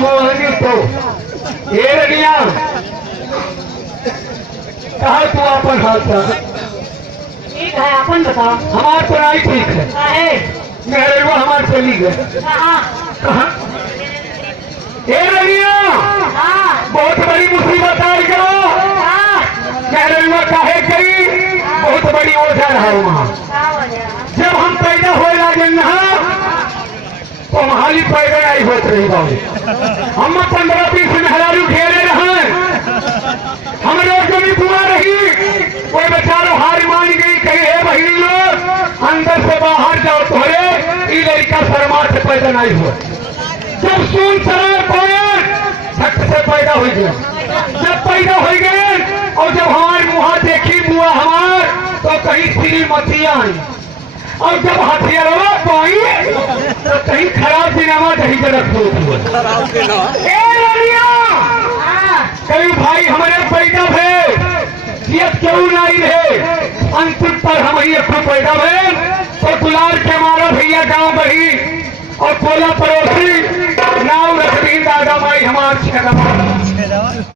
मोहनी तो ये रनिया कहा तू अपन हाल चाल ठीक है अपन बताओ। हमार तो नहीं ठीक है। काहे? मेरे वो हमार चली गए कहा ये रनिया बहुत बड़ी मुसीबत आई गयो। मेरे वो काहे गई बहुत बड़ी ओझा रहा वहाँ। जब हम पैदा हो लगे ना तो हमारी पैदा नहीं होत रही बाबू। हम 15-20 मेहरारू घेरे रहे हमरे जमी बुआ रही कोई बेचारो हार मान गई कही है बहिनी लोग अंदर से बाहर जाओ तोरे ये लड़का शर्मा से पैदा नहीं हुआ। जब सुन सराय पाए झट से पैदा हो गया। जब पैदा हो गए और जब हमारे मुहा देखी बुआ हमार तो कहीं श्रीमती आई और जब हथियारवा पाई तो कहीं खराब दिनामा कहीं के रखो कहीं भाई हमारे पैदा भे ये क्यों नहीं रहे अंतिम पर हम ही अपना पैदा भे तो गुलाल के मारा भैया गांव बही और बोला पड़ोसी नाव रखी दादा माई हमार छेदा